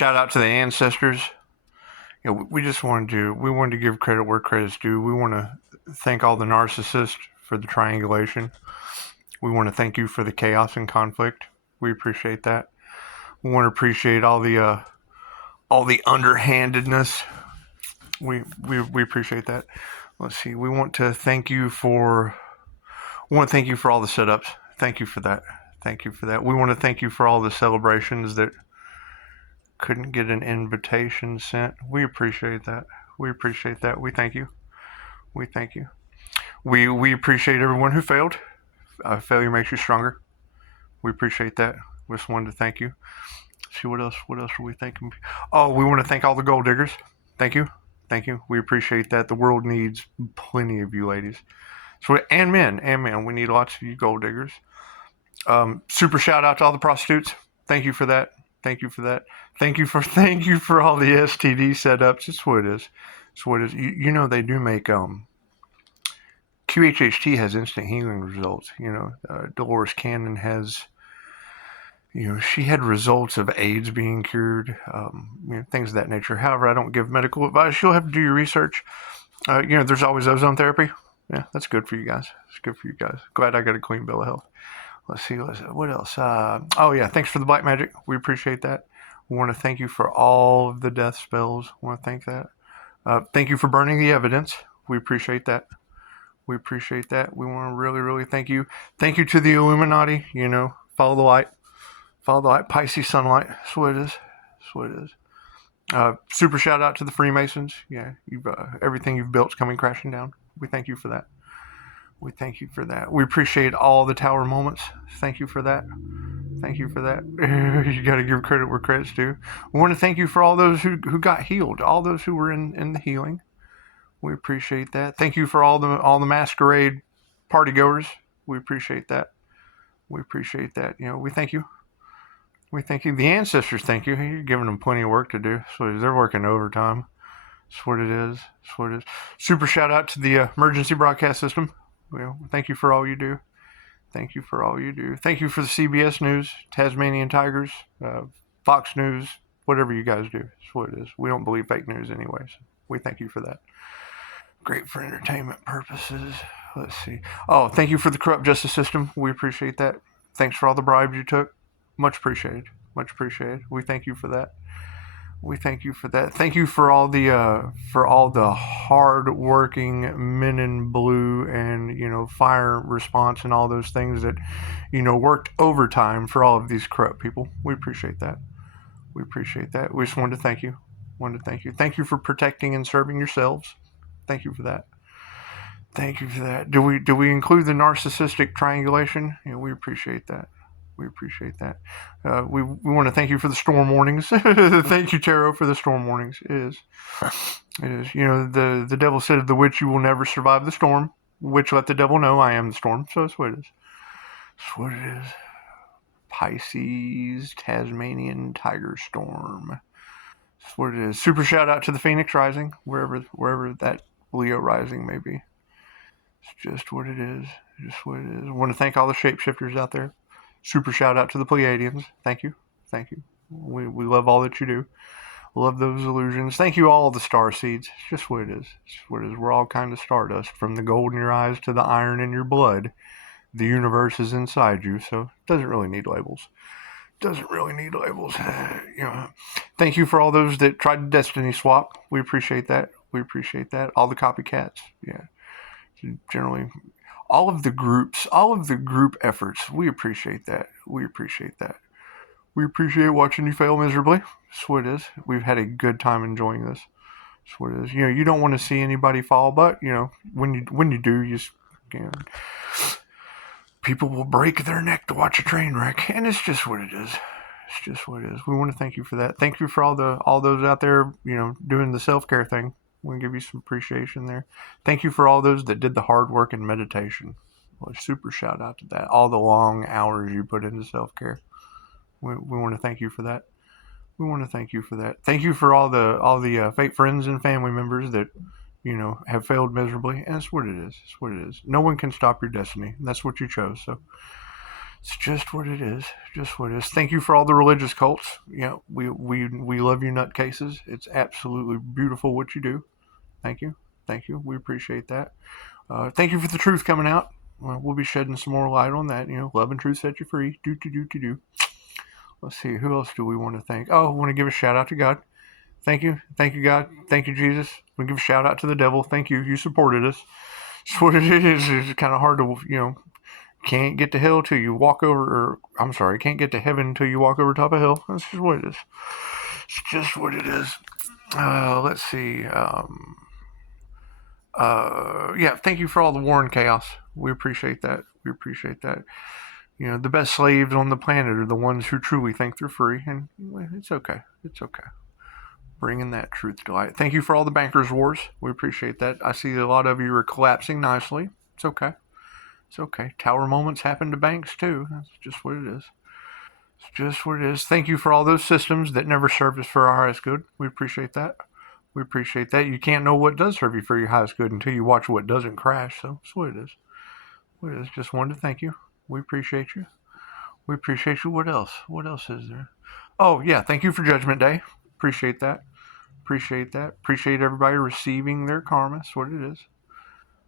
shout out to the ancestors. We just wanted to give credit where credit's due. We want to thank all the narcissists for the triangulation. We want to thank you for the chaos and conflict. We appreciate that. We want to appreciate all the underhandedness. We appreciate that. Let's see. We want to thank you for all the setups. Thank you for that. Thank you for that. We want to thank you for all the celebrations that couldn't get an invitation sent. We appreciate that. We appreciate that. We thank you. We thank you. We appreciate everyone who failed. Failure makes you stronger. We appreciate that. We just wanted to thank you. See what else are we thanking? Oh, we want to thank all the gold diggers. Thank you. Thank you. We appreciate that. The world needs plenty of you ladies. And men. We need lots of you gold diggers. Super shout out to all the prostitutes. Thank you for that. Thank you for that. Thank you for all the STD setups. It's what it is. It's what it is. You know they do make QHHT has instant healing results. Dolores Cannon has. She had results of AIDS being cured, things of that nature. However, I don't give medical advice. You'll have to do your research. There's always ozone therapy. Yeah, that's good for you guys. It's good for you guys. Glad I got a clean bill of health. Let's see. What else? Thanks for the black magic. We appreciate that. We want to thank you for all of the death spells. We want to thank that. Thank you for burning the evidence. We appreciate that. We appreciate that. We want to really, really thank you. Thank you to the Illuminati. Follow the light. Follow the light. Pisces sunlight. That's what it is. That's what it is. Super shout out to the Freemasons. Yeah, everything you've built's coming crashing down. We thank you for that. We thank you for that. We appreciate all the tower moments. Thank you for that. Thank you for that. You got to give credit where credit's due. We want to thank you for all those who got healed, all those who were in the healing. We appreciate that. Thank you for all the masquerade party goers. We appreciate that. We appreciate that. We thank you. We thank you. The ancestors thank you. You're giving them plenty of work to do. So they're working overtime. That's what it is. That's what it is. Super shout out to the emergency broadcast system. Thank you for all you do. Thank you for all you do. Thank you for the CBS News, Tasmanian Tigers, Fox News, whatever you guys do. That's what it is. We don't believe fake news anyway. So we thank you for that. Great for entertainment purposes. Let's see. Oh, thank you for the corrupt justice system. We appreciate that. Thanks for all the bribes you took. Much appreciated. Much appreciated. We thank you for that. We thank you for that. Thank you for all the hard-working men in blue and fire response and all those things that worked overtime for all of these corrupt people. We appreciate that. We appreciate that. We just wanted to thank you. Thank you for protecting and serving yourselves. Thank you for that. Thank you for that. Do we include the narcissistic triangulation? We appreciate that. We appreciate that. We want to thank you for the storm warnings. Thank you, Tarot, for the storm warnings. It is. The devil said of the witch, you will never survive the storm. Witch, let the devil know I am the storm. So that's what it is. That's what it is. Pisces, Tasmanian Tiger Storm. That's what it is. Super shout out to the Phoenix Rising, wherever that Leo rising may be. It's just what it is. Just what it is. I want to thank all the shapeshifters out there. Super shout out to the Pleiadians. Thank you. Thank you. We love all that you do. Love those illusions. Thank you all the star seeds. It's just what it is. It's just what it is. We're all kind of stardust. From the gold in your eyes to the iron in your blood. The universe is inside you, so it doesn't really need labels. Doesn't really need labels. Thank you for all those that tried to destiny swap. We appreciate that. We appreciate that. All the copycats. Yeah. Generally, all of the group efforts. We appreciate that. We appreciate that. We appreciate watching you fail miserably. That's what it is. We've had a good time enjoying this. That's what it is. You don't want to see anybody fall, but when you do, people will break their neck to watch a train wreck, and it's just what it is. It's just what it is. We want to thank you for that. Thank you for all those out there, doing the self-care thing. We want to give you some appreciation there. Thank you for all those that did the hard work in meditation. Well, super shout out to that. All the long hours you put into self-care. We want to thank you for that. We want to thank you for that. Thank you for all the fake friends and family members that have failed miserably. And that's what it is. It's what it is. No one can stop your destiny. That's what you chose. So It's just what it is. Just what it is. Thank you for all the religious cults. We love you nutcases. It's absolutely beautiful what you do. Thank you. Thank you. We appreciate that. Thank you for the truth coming out. We'll be shedding some more light on that. Love and truth set you free. Do. Let's see. Who else do we want to thank? Oh, I want to give a shout out to God. Thank you. Thank you, God. Thank you, Jesus. We give a shout out to the devil. Thank you. You supported us. That's what it is. It's kind of hard to, can't get to hell till you walk over, or I'm sorry, can't get to heaven until you walk over top of hell. That's just what it is. It's just what it is. Let's see. Yeah, thank you for all the war and chaos. We appreciate that. We appreciate that. The best slaves on the planet are the ones who truly think they're free, and it's okay. It's okay. Bringing that truth to light. Thank you for all the bankers' wars. We appreciate that. I see a lot of you are collapsing nicely. It's okay. It's okay. Tower moments happen to banks too. That's just what it is. It's just what it is. Thank you for all those systems that never served us for our highest good. We appreciate that. We appreciate that. You can't know what does serve you for your highest good until you watch what doesn't crash. So that's what it is. What it is. Just wanted to thank you. We appreciate you. We appreciate you. What else? What else is there? Oh, yeah. Thank you for Judgment Day. Appreciate that. Appreciate that. Appreciate everybody receiving their karma. That's what it is.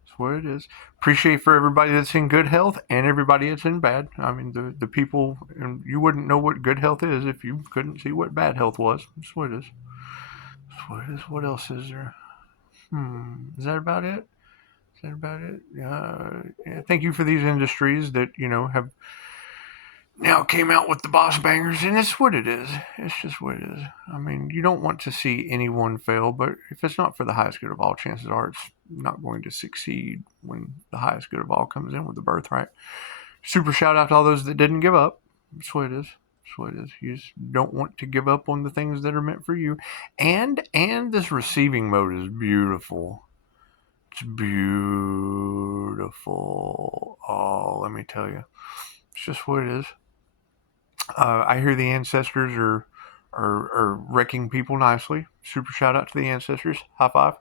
That's what it is. Appreciate for everybody that's in good health and everybody that's in bad. I mean, the people, and you wouldn't know what good health is if you couldn't see what bad health was. That's what it is. That's what it is. What else is there? Is that about it? Is that about it? Yeah, thank you for these industries that, have now came out with the boss bangers, and it's what it is. It's just what it is. I mean, you don't want to see anyone fail, but if it's not for the highest good of all, chances are it's not going to succeed when the highest good of all comes in with the birthright. Super shout out to all those that didn't give up. That's what it is. That's what it is. You just don't want to give up on the things that are meant for you. And this receiving mode is beautiful. It's beautiful. Oh, let me tell you. It's just what it is. I hear the ancestors are wrecking people nicely. Super shout out to the ancestors. High five.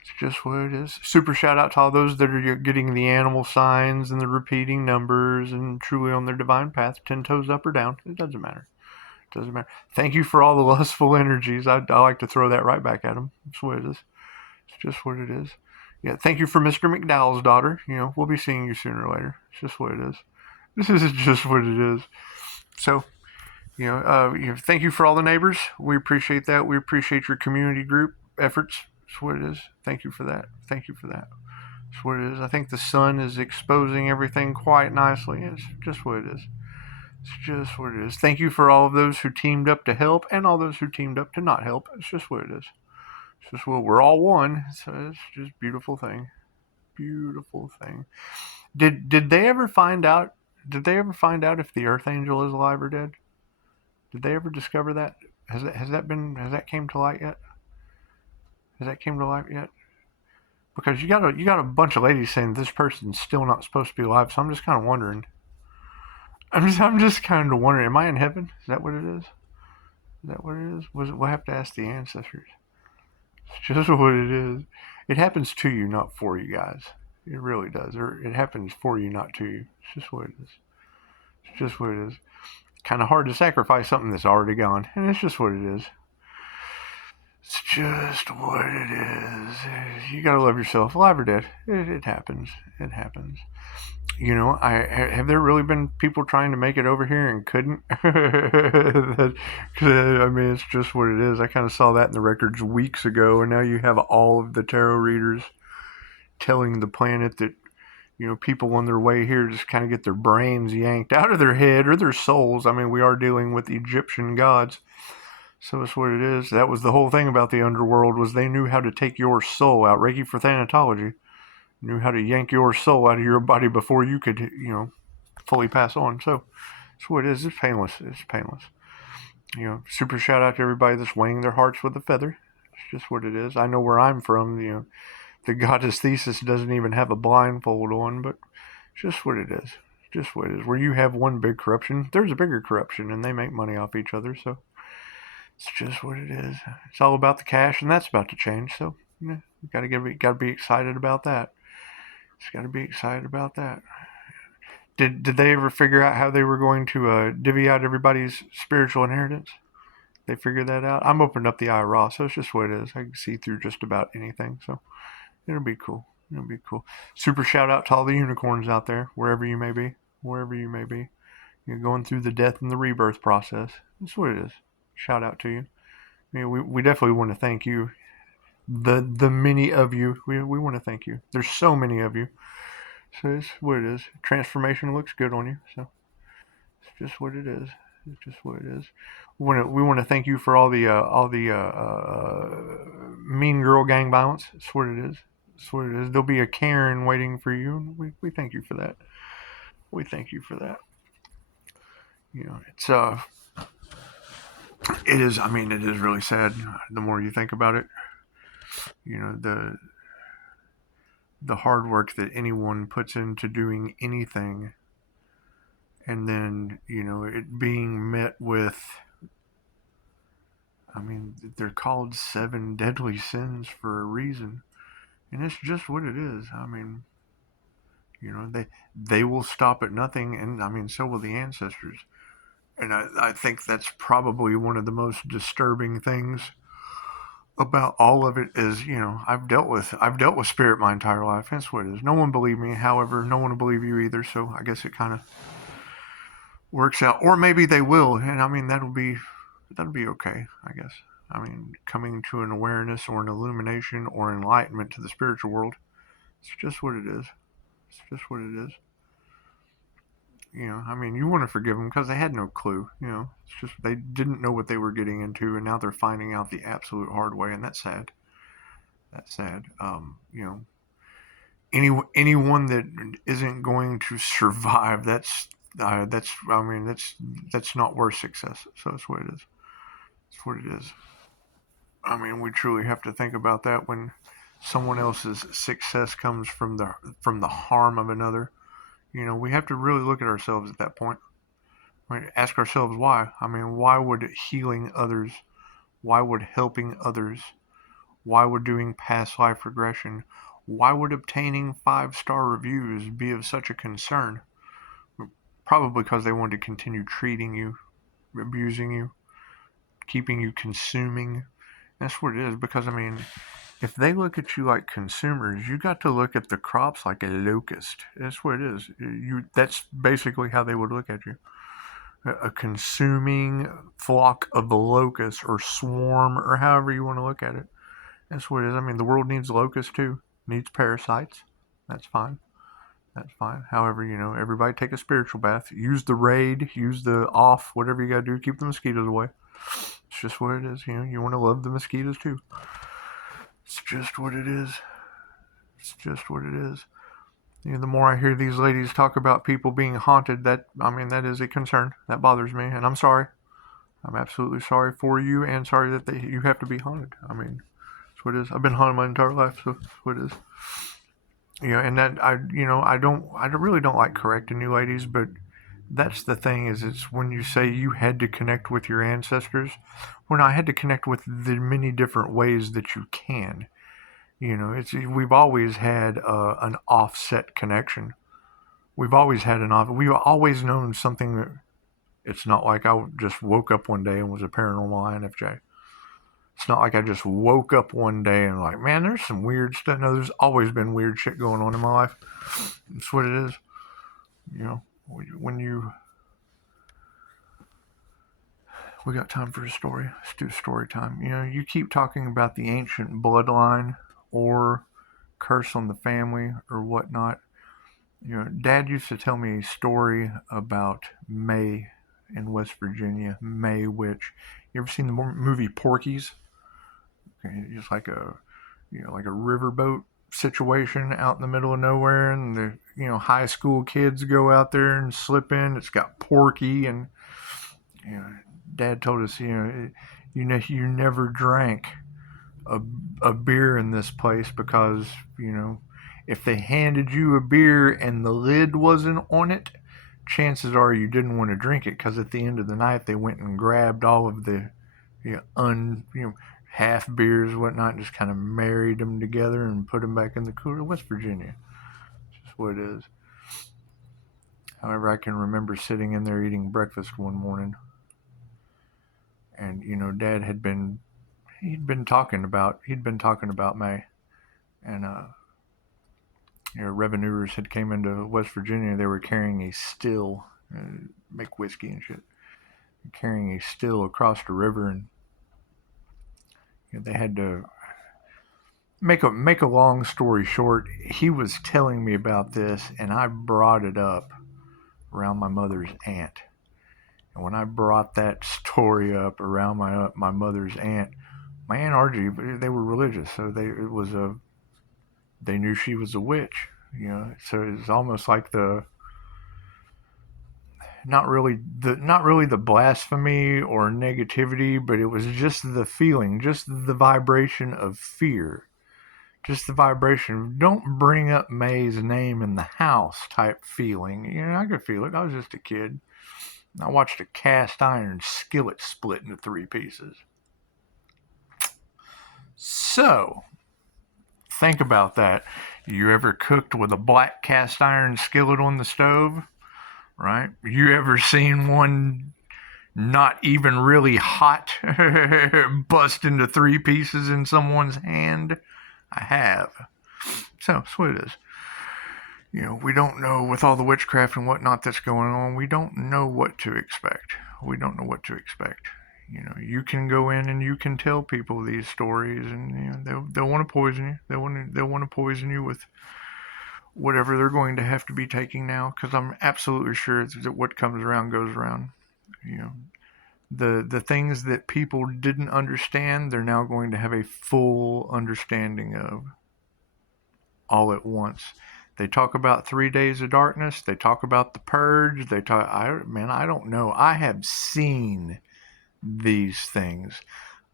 It's just what it is. Super shout out to all those that are getting the animal signs and the repeating numbers and truly on their divine path, 10 toes up or down. It doesn't matter. It doesn't matter. Thank you for all the lustful energies. I like to throw that right back at them. That's what it is. It's just what it is. Yeah, thank you for Mr. McDowell's daughter. We'll be seeing you sooner or later. It's just what it is. This is just what it is. So, thank you for all the neighbors. We appreciate that. We appreciate your community group efforts. That's what it is. Thank you for that. Thank you for that. That's what it is. I think the sun is exposing everything quite nicely. It's just what it is. It's just what it is. Thank you for all of those who teamed up to help and all those who teamed up to not help. It's just what it is. It's just what we're all one. So it's just beautiful thing. Beautiful thing. Did they ever find out? Did they ever find out if the Earth Angel is alive or dead? Did they ever discover that? Has that came to light yet? Has that came to light yet? Because you got a bunch of ladies saying this person's still not supposed to be alive, so I'm just kind of wondering. I'm just kind of wondering. Am I in heaven? Is that what it is? Is that what it is? We'll have to ask the ancestors. It's just what it is. It happens to you, not for you guys. It really does. Or it happens for you, not to you. It's just what it is. It's just what it is. Kind of hard to sacrifice something that's already gone, and it's just what it is. It's just what it is. You gotta love yourself, alive or dead. It happens. It happens. Have there really been people trying to make it over here and couldn't? I mean, it's just what it is. I kind of saw that in the records weeks ago, and now you have all of the tarot readers telling the planet that people on their way here just kind of get their brains yanked out of their head or their souls. I mean, we are dealing with Egyptian gods. So that's what it is. That was the whole thing about the underworld, was they knew how to take your soul out. Reiki for Thanatology knew how to yank your soul out of your body before you could, fully pass on. So that's what it is. It's painless. It's painless. Super shout out to everybody that's weighing their hearts with a feather. It's just what it is. I know where I'm from. The goddess Thesis doesn't even have a blindfold on, but it's just what it is. Just what it is. Where you have one big corruption, there's a bigger corruption, and they make money off each other. So it's just what it is. It's all about the cash, and that's about to change. So you gotta be excited about that. Just gotta be excited about that. Did they ever figure out how they were going to divvy out everybody's spiritual inheritance? They figured that out. I'm opening up the eye raw, so it's just what it is. I can see through just about anything, so it'll be cool. It'll be cool. Super shout out to all the unicorns out there, wherever you may be, wherever you may be. You're going through the death and the rebirth process. That's what it is. Shout out to you. We definitely want to thank you. The many of you, we want to thank you. There's so many of you. So it's what it is. Transformation looks good on you. So it's just what it is. It's just what it is. We want to thank you for all the mean girl gang violence. It's what it is. It's what it is. There'll be a Karen waiting for you. And we thank you for that. We thank you for that. It's it is. I mean, it is really sad. The more you think about it, the hard work that anyone puts into doing anything, and then it being met with. I mean, they're called seven deadly sins for a reason, and it's just what it is. I mean, they will stop at nothing, and I mean, so will the ancestors. And I think that's probably one of the most disturbing things about all of it is, I've dealt with spirit my entire life. That's what it is. No one believed me. However, no one will believe you either. So I guess it kind of works out, or maybe they will, and I mean that'll be okay. I guess. I mean, coming to an awareness or an illumination or enlightenment to the spiritual world, it's just what it is. It's just what it is. I mean, you want to forgive them because they had no clue. It's just they didn't know what they were getting into, and now they're finding out the absolute hard way, and that's sad. That's sad. Anyone that isn't going to survive, that's I mean that's not worth success. So that's what it is. That's what it is. I mean, we truly have to think about that when someone else's success comes from the harm of another. We have to really look at ourselves at that point. Right? Ask ourselves why. I mean, why would healing others, why would helping others, why would doing past life regression, why would obtaining 5-star reviews be of such a concern? Probably because they wanted to continue treating you, abusing you, keeping you consuming. That's what it is. Because, I mean, if they look at you like consumers, you got to look at the crops like a locust. That's what it is. That's basically how they would look at you. A consuming flock of the locusts or swarm or however you want to look at it. That's what it is. I mean, the world needs locusts too. Needs parasites. That's fine. That's fine. However, everybody take a spiritual bath. Use the raid. Use the off. Whatever you got to do. Keep the mosquitoes away. It's just what it is. You want to love the mosquitoes too. It's just what it is. It's just what it is. The more I hear these ladies talk about people being haunted, that is a concern. That bothers me, and I'm sorry. I'm absolutely sorry for you, and sorry that you have to be haunted. I mean, that's what it is. I've been haunted my entire life, so that's what it is. And that I really don't like correcting you ladies, but that's the thing is it's when you say you had to connect with your ancestors. When I had to connect with the many different ways that you can. We've always had an offset connection. We've always had an off. We've always known something that it's not like I just woke up one day and was a paranormal INFJ. It's not like I just woke up one day and like, man, there's some weird stuff. No, there's always been weird shit going on in my life. That's what it is. When you, we got time for a story. Let's do story time. You keep talking about the ancient bloodline or curse on the family or whatnot. Dad used to tell me a story about May in West Virginia. May Witch. You ever seen the movie Porky's? Okay, just like a riverboat situation out in the middle of nowhere, and the high school kids go out there and slip in. It's got Porky, and Dad told us you never drank a beer in this place because if they handed you a beer and the lid wasn't on it, chances are you didn't want to drink it because at the end of the night they went and grabbed all of the half beers and whatnot and just kind of married them together and put them back in the cooler. West Virginia, that's just what it is. However, I can remember sitting in there eating breakfast one morning, and Dad he'd been talking about May, and revenuers had came into West Virginia. They were carrying a still, make whiskey and shit, carrying a still across the river, and they had to make a long story short. He was telling me about this, and I brought it up around my mother's aunt. And when I brought that story up around my mother's aunt, my Aunt Archie, they were religious, so they knew she was a witch. So it's almost like the not really the blasphemy or negativity, but it was just the feeling, just the vibration of fear, just the vibration of don't bring up May's name in the house type feeling. I could feel it. I was just a kid. I watched a cast iron skillet split into 3 pieces. So, think about that. You ever cooked with a black cast iron skillet on the stove? Right? You ever seen one not even really hot bust into 3 pieces in someone's hand? I have. So, that's what it is. We don't know, with all the witchcraft and whatnot that's going on, we don't know what to expect. We don't know what to expect. You can go in and you can tell people these stories, and they'll want to poison you. They'll want to poison you with whatever they're going to have to be taking now, because I'm absolutely sure that what comes around goes around. The things that people didn't understand, they're now going to have a full understanding of all at once. They talk about 3 days of darkness. They talk about the purge. I don't know. I have seen these things.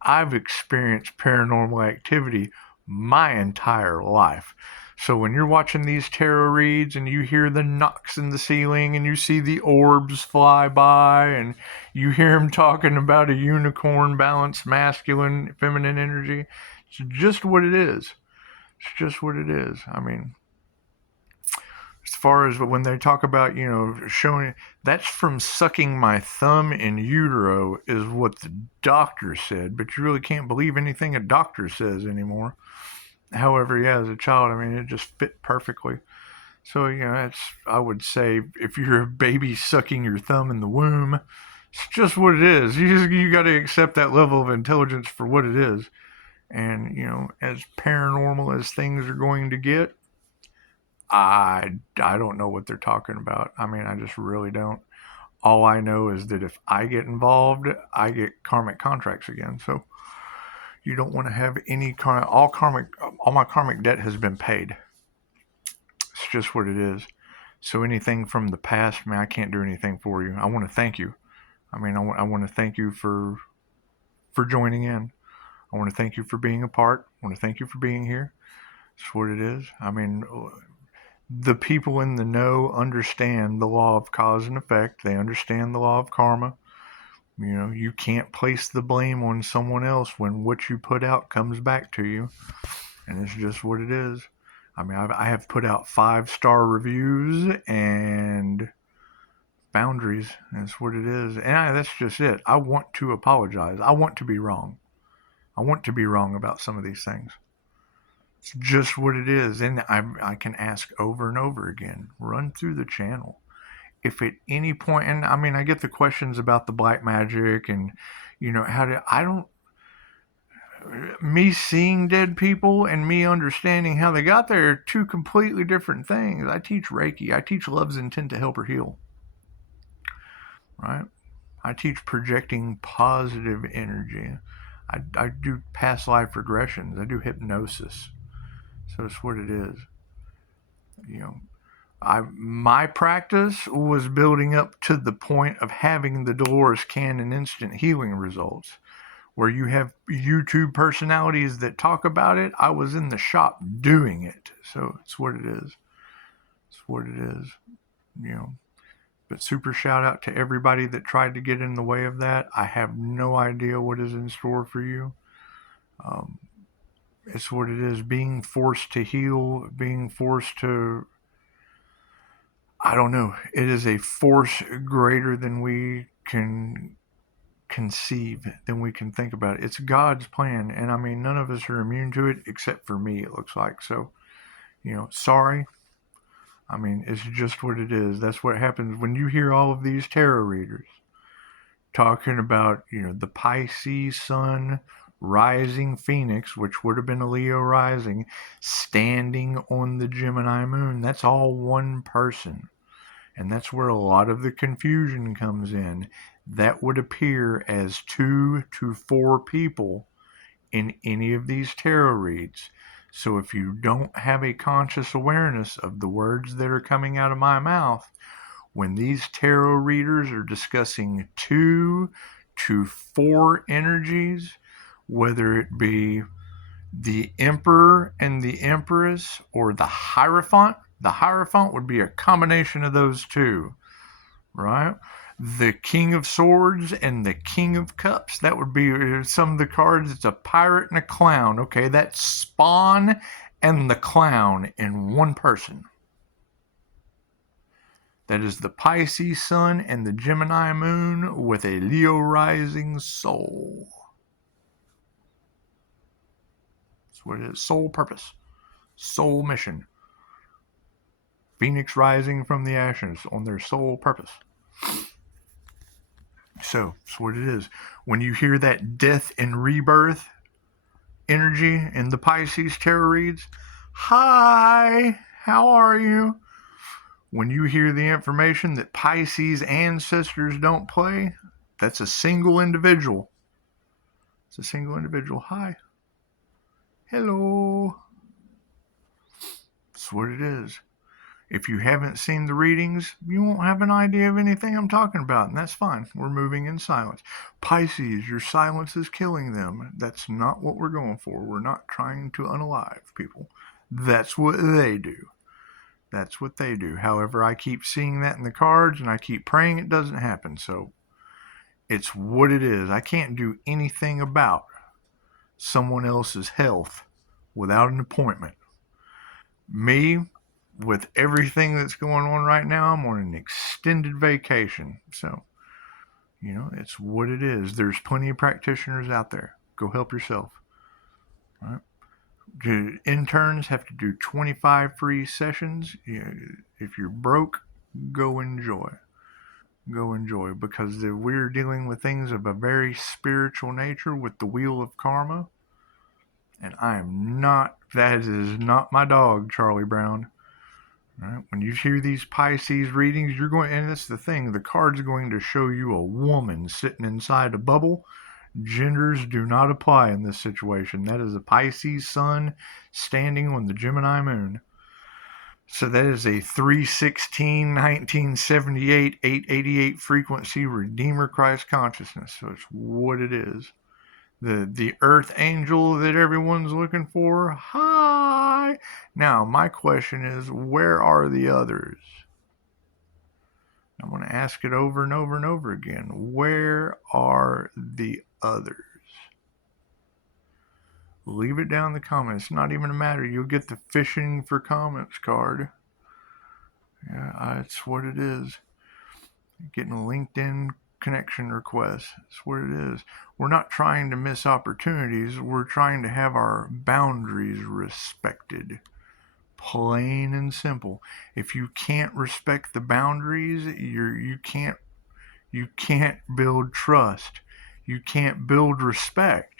I've experienced paranormal activity my entire life. So when you're watching these tarot reads and you hear the knocks in the ceiling and you see the orbs fly by and you hear them talking about a unicorn balanced masculine, feminine energy, it's just what it is. It's just what it is. I mean, as far as when they talk about, showing, that's from sucking my thumb in utero, is what the doctor said, but you really can't believe anything a doctor says anymore. However, yeah, as a child, I mean, it just fit perfectly. So, I would say, if you're a baby sucking your thumb in the womb, it's just what it is. You got to accept that level of intelligence for what it is. And, as paranormal as things are going to get, I don't know what they're talking about. I mean, I just really don't. All I know is that if I get involved, I get karmic contracts again. So you don't want to have any all my karmic debt has been paid. It's just what it is. So anything from the past, man, I can't do anything for you. I want to thank you. I mean, I want to thank you for joining in. I want to thank you for being a part. I want to thank you for being here. It's what it is. I mean, the people in the know understand the law of cause and effect. They understand the law of karma. You can't place the blame on someone else when what you put out comes back to you. And it's just what it is. I mean, I have put out 5-star reviews and boundaries. That's what it is. And that's just it. I want to apologize. I want to be wrong. I want to be wrong about some of these things. It's just what it is. And I can ask over and over again. Run through the channel. If at any point, and I mean, I get the questions about the black magic and, me seeing dead people and me understanding how they got there are 2 completely different things. I teach Reiki. I teach love's intent to help her heal. Right? I teach projecting positive energy. I do past life regressions. I do hypnosis. So it's what it is. My practice was building up to the point of having the Dolores Cannon instant healing results, where you have YouTube personalities that talk about it. I was in the shop doing it. So it's what it is. It's what it is. But super shout out to everybody that tried to get in the way of that. I have no idea what is in store for you. It's what it is. Being forced to heal, being forced to... I don't know. It is a force greater than we can conceive, than we can think about. It's God's plan, and I mean, none of us are immune to it except for me, it looks like. So, sorry. I mean, it's just what it is. That's what happens when you hear all of these tarot readers talking about, the Pisces sun rising Phoenix, which would have been a Leo rising, standing on the Gemini moon. That's all one person. And that's where a lot of the confusion comes in. That would appear as 2 to 4 people in any of these tarot reads. So if you don't have a conscious awareness of the words that are coming out of my mouth, when these tarot readers are discussing 2 to 4 energies, whether it be the Emperor and the Empress or the Hierophant would be a combination of those two, right? The King of Swords and the King of Cups, that would be some of the cards. It's a pirate and a clown. Okay, that's Spawn and the clown in one person. That is the Pisces sun and the Gemini moon with a Leo rising soul. That's what it is. Soul purpose. Soul mission. Phoenix rising from the ashes on their sole purpose. So, that's what it is. When you hear that death and rebirth energy in the Pisces tarot reads, hi, how are you? When you hear the information that Pisces ancestors don't play, that's a single individual. It's a single individual. Hi. Hello. That's what it is. If you haven't seen the readings, you won't have an idea of anything I'm talking about, and that's fine. We're moving in silence. Pisces, your silence is killing them. That's not what we're going for. We're not trying to unalive people. That's what they do. That's what they do. However, I keep seeing that in the cards, and I keep praying it doesn't happen. So it's what it is. I can't do anything about someone else's health without an appointment. Me, with everything that's going on right now, I'm on an extended vacation. So, it's what it is. There's plenty of practitioners out there. Go help yourself. Right? Interns have to do 25 free sessions. If you're broke, go enjoy. Go enjoy, because we're dealing with things of a very spiritual nature with the wheel of karma. And that is not my dog, Charlie Brown. Right? When you hear these Pisces readings, and that's the thing, the card's going to show you a woman sitting inside a bubble. Genders do not apply in this situation. That is a Pisces sun standing on the Gemini moon. So that is a 316, 1978, 888 frequency Redeemer Christ consciousness. So it's what it is. The earth angel that everyone's looking for. Hi. Now, my question is, where are the others? I'm going to ask it over and over and over again. Where are the others? Leave it down in the comments. It's not even a matter. You'll get the fishing for comments card. Yeah, that's what it is. Getting a LinkedIn connection request. That's what it is. We're not trying to miss opportunities. We're trying to have our boundaries respected. Plain and simple. If you can't respect the boundaries, you can't build trust. You can't build respect.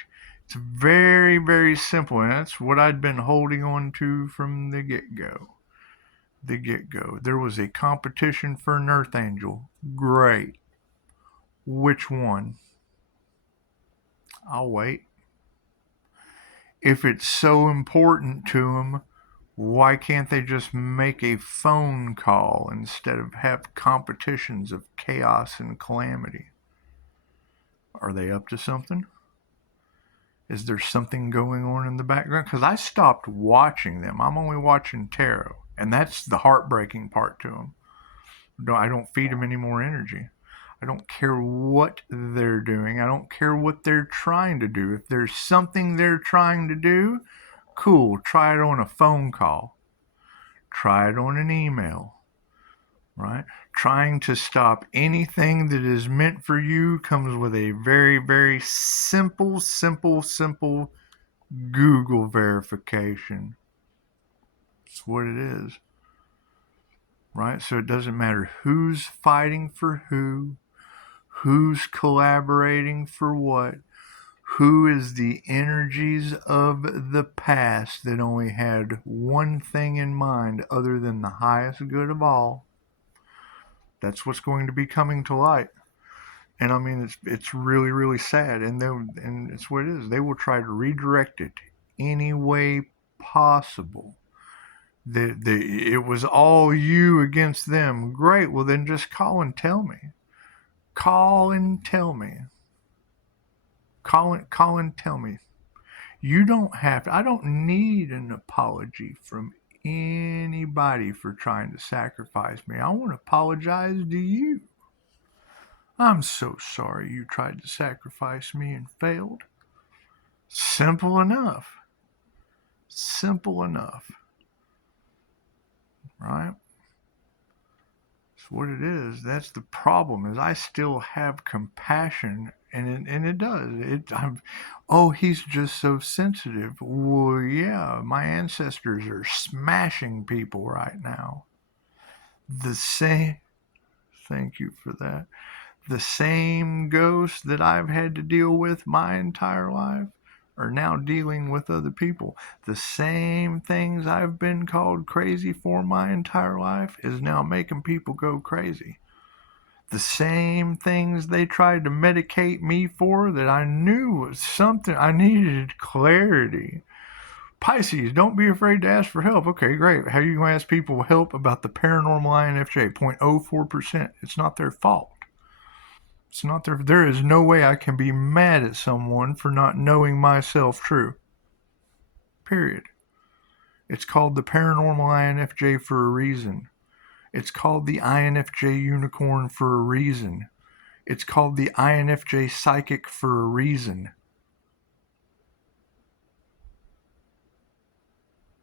It's very, very simple, and that's what I'd been holding on to from the get-go. There was a competition for an Earth Angel. Great. Which one? I'll wait. If it's so important to them, why can't they just make a phone call instead of have competitions of chaos and calamity? Are they up to something? Is there something going on in the background? Because I stopped watching them. I'm only watching tarot. And that's the heartbreaking part to them. No, I don't feed them any more energy. I don't care what they're doing. I don't care what they're trying to do. If there's something they're trying to do, cool. Try it on a phone call. Try it on an email. right? Trying to stop anything that is meant for you comes with a very, very simple Google verification. That's what it is, right? So it doesn't matter who's fighting for who's collaborating for what, who is the energies of the past that only had one thing in mind other than the highest good of all. That's what's going to be coming to light. And I mean, it's really, really sad. And it's what it is. They will try to redirect it any way possible. It was all you against them. Great. Well, then just call and tell me. Call and tell me. Call and tell me. You don't have to. I don't need an apology from anybody for trying to sacrifice me. I want to apologize to you. I'm so sorry you tried to sacrifice me and failed. Simple enough. Simple enough. Right? That's what it is. That's the problem. Is I still have compassion, and it does. Oh, he's just so sensitive. Well, yeah, my ancestors are smashing people right now. The same. Thank you for that. The same ghosts that I've had to deal with my entire life are now dealing with other people. The same things I've been called crazy for my entire life is now making people go crazy. The same things they tried to medicate me for that I knew was something I needed clarity. Pisces, don't be afraid to ask for help. Okay, great. How are you going to ask people help about the paranormal INFJ? 0.04%. It's not their fault. It's not their. There is no way I can be mad at someone for not knowing myself true. Period. It's called the paranormal INFJ for a reason. It's called the INFJ unicorn for a reason. It's called the INFJ psychic for a reason.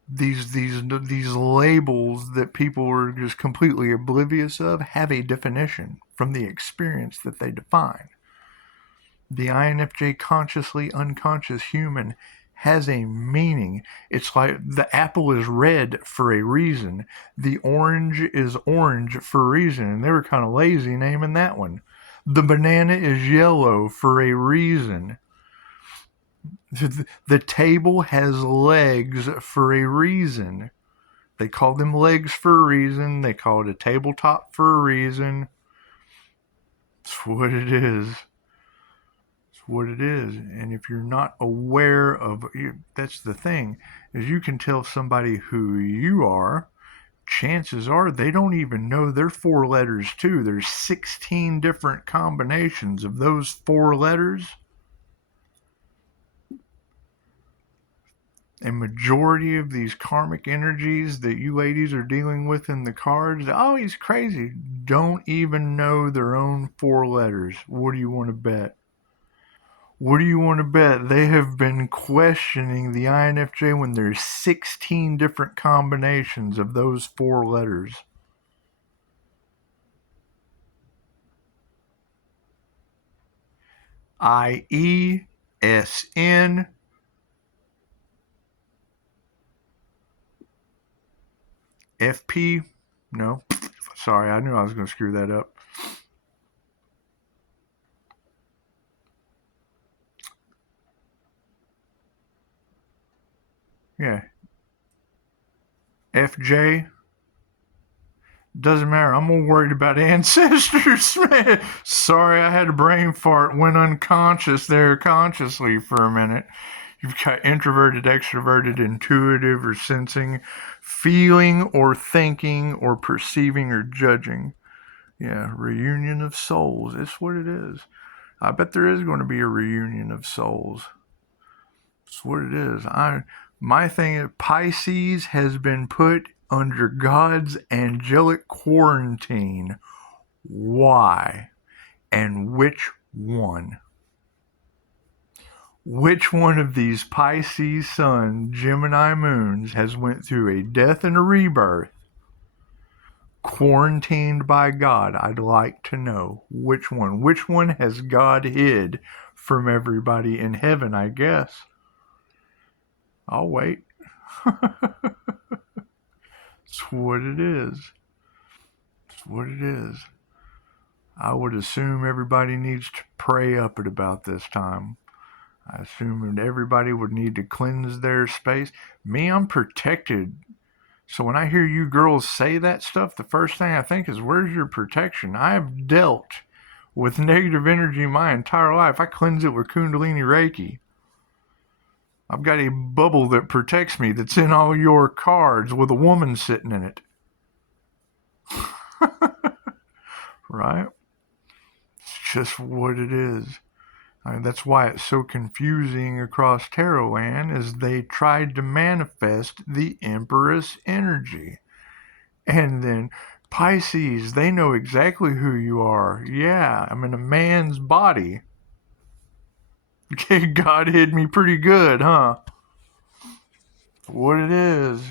These labels that people are just completely oblivious of have a definition from the experience that they define. The INFJ consciously unconscious human has a meaning. It's like the apple is red for a reason. The orange is orange for a reason. And they were kind of lazy naming that one. The banana is yellow for a reason. The table has legs for a reason. They call them legs for a reason. They call it a tabletop for a reason. It's what it is. It's what it is. And if you're not aware of, that's the thing, is you can tell somebody who you are. Chances are they don't even know their four letters too. There's 16 different combinations of those four letters. A majority of these karmic energies that you ladies are dealing with in the cards, oh, he's crazy, don't even know their own four letters. What do you want to bet? What do you want to bet? They have been questioning the INFJ when there's 16 different combinations of those four letters. IESN FP. No, sorry, I knew I was going to screw that up. Yeah, FJ. Doesn't matter. I'm more worried about ancestors, man. Sorry, I had a brain fart. Went unconscious there consciously for a minute. You've got introverted, extroverted, intuitive, or sensing, feeling, or thinking, or perceiving, or judging. Yeah, reunion of souls. It's what it is. I bet there is going to be a reunion of souls. It's what it is. My thing is, Pisces has been put under God's angelic quarantine. Why? And which one? Which one of these Pisces sun, Gemini moons has went through a death and a rebirth, quarantined by God. I'd like to know which one. Which one has God hid from everybody in heaven, I guess. I'll wait. That's what it is. That's what it is. I would assume everybody needs to pray up at about this time. I assume that everybody would need to cleanse their space. Me, I'm protected. So when I hear you girls say that stuff, the first thing I think is, where's your protection? I have dealt with negative energy my entire life. I cleanse it with Kundalini Reiki. I've got a bubble that protects me that's in all your cards with a woman sitting in it. Right? It's just what it is. I mean, that's why it's so confusing across Tarot land, is they tried to manifest the Empress energy. And then Pisces, they know exactly who you are. Yeah, I'm in a man's body. Okay, God hid me pretty good, huh? What it is,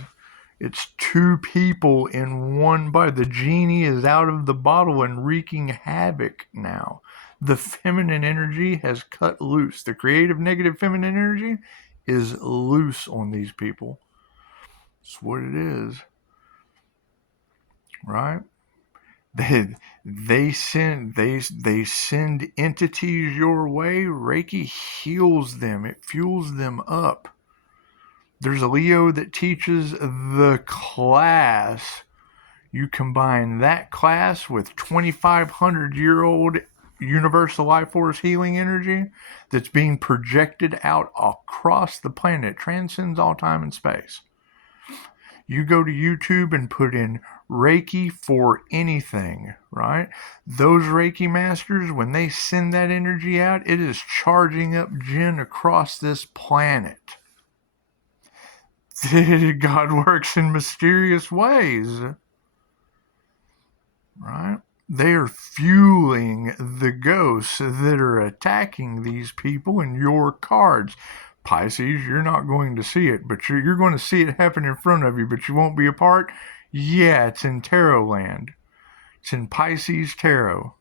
it's two people in one body. The genie is out of the bottle and wreaking havoc now. The feminine energy has cut loose. The creative negative feminine energy is loose on these people. That's what it is. Right? They send entities your way. Reiki heals them. It fuels them up. There's a Leo that teaches the class. You combine that class with 2,500-year-old universal life force healing energy that's being projected out across the planet. It transcends all time and space. You go to YouTube and put in Reiki for anything, right? Those Reiki masters, when they send that energy out, it is charging up Jinn across this planet. God works in mysterious ways, right? They are fueling the ghosts that are attacking these people in your cards. Pisces, you're not going to see it, but you're going to see it happen in front of you, but you won't be a part. Yeah, it's in Tarot land. It's in Pisces Tarot.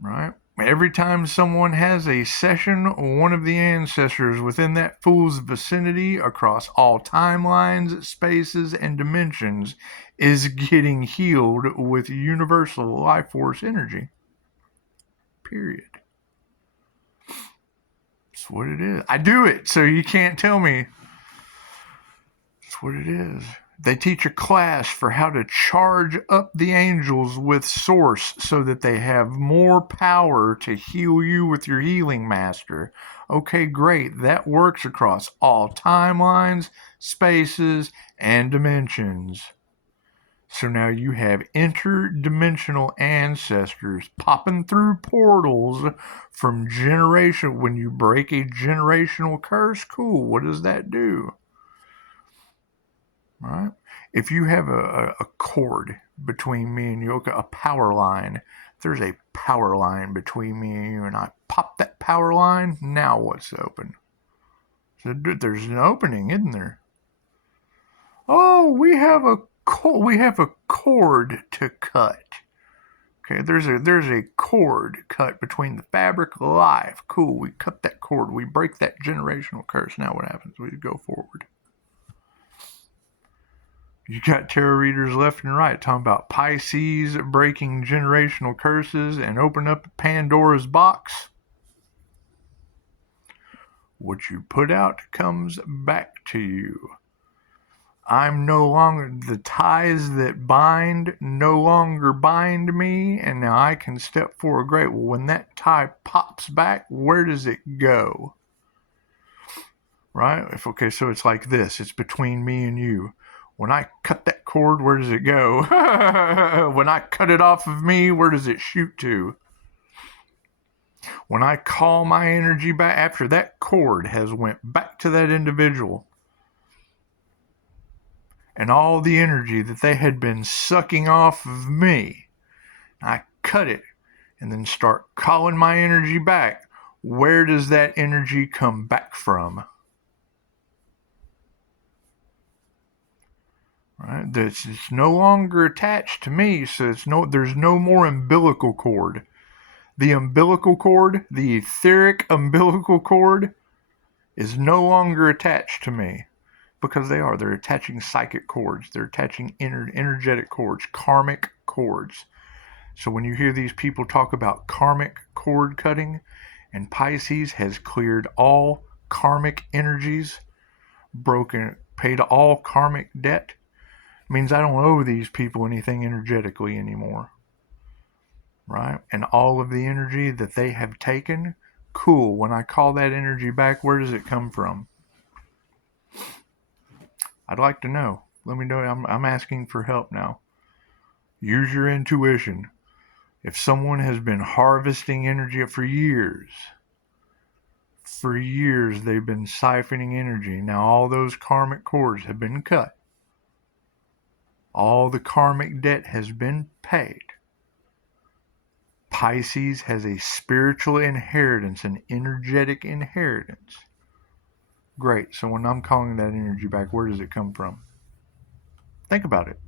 Right? Every time someone has a session, one of the ancestors within that fool's vicinity across all timelines, spaces, and dimensions is getting healed with universal life force energy. Period. That's what it is. I do it, so you can't tell me. That's what it is. They teach a class for how to charge up the angels with source so that they have more power to heal you with your healing master. Okay, great. That works across all timelines, spaces, and dimensions. So now you have interdimensional ancestors popping through portals from generation. When you break a generational curse, cool. What does that do? Right? If you have a cord between me and you, a power line, if there's a power line between me and you, and I pop that power line, now what's open? So there's an opening, isn't there? Oh, we have a cord to cut. Okay, there's a cord cut between the fabric of life. Cool, we cut that cord. We break that generational curse. Now what happens? We go forward. You got tarot readers left and right talking about Pisces breaking generational curses and open up Pandora's box. What you put out comes back to you. I'm no longer, the ties that bind no longer bind me, and now I can step forward. Great. Well, when that tie pops back, where does it go? Right? Okay, so it's like this. It's between me and you. When I cut that cord, where does it go? When I cut it off of me, where does it shoot to? When I call my energy back, after that cord has went back to that individual, and all the energy that they had been sucking off of me, I cut it and then start calling my energy back. Where does that energy come back from? right? It's no longer attached to me, so there's no more umbilical cord. The umbilical cord, the etheric umbilical cord, is no longer attached to me because they're attaching psychic cords, they're attaching energetic cords, karmic cords. So when you hear these people talk about karmic cord cutting, and Pisces has cleared all karmic energies, paid all karmic debt, means I don't owe these people anything energetically anymore, right? And all of the energy that they have taken, cool. When I call that energy back, where does it come from? I'd like to know. Let me know. I'm asking for help now. Use your intuition. If someone has been harvesting energy for years they've been siphoning energy. Now all those karmic cords have been cut. All the karmic debt has been paid. Pisces has a spiritual inheritance, an energetic inheritance. Great. So when I'm calling that energy back, where does it come from? Think about it.